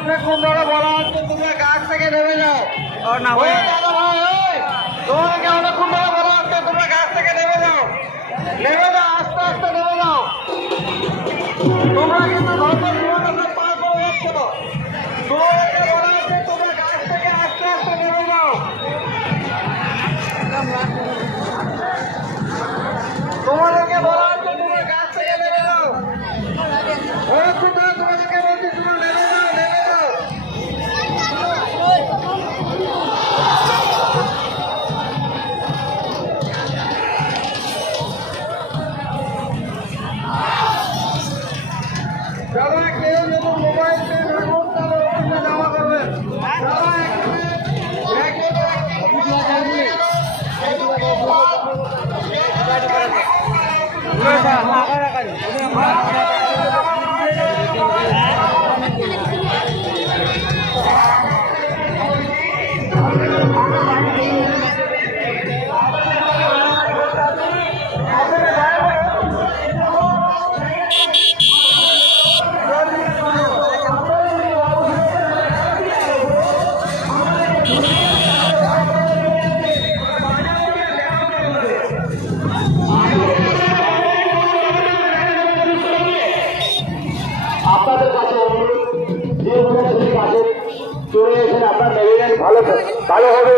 অনেকক্ষণ ধরে বলা হচ্ছে তোমরা গাছ থেকে নেমে যাও। তোমাদেরকে অনেকক্ষণ ধরে বলা হচ্ছে তোমরা গাছ থেকে নেমে যাও, নেমে যাও, আস্তে আস্তে নেমে যাও। তোমরা কিন্তু পার করে যাচ্ছ। তোমাদেরকে বলা হচ্ছে তোমরা গাছ থেকে আস্তে আস্তে নেমে যাও। তোমাদেরকে বলা হচ্ছে তোমরা গাছ থেকে নেমে যাও। অনেকক্ষণ ধরে তোমাদেরকে বলছি তোমরা নেমে যাও, নেমে যাও। যারা কেউ যেন মোবাইল পেয়ে রাখুন তাহলে অফিসে জমা করবেন। আপনাদের কাছে অনুরোধ, যে গাছে চলে এসেছেন আপনার নেমে যান, ভালো হবে।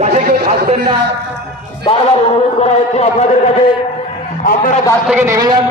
গাছে কেউ থাকবেন না, বারবার অনুরোধ করা হচ্ছে আপনাদের কাছে, আপনারা গাছ থেকে নেমে যান।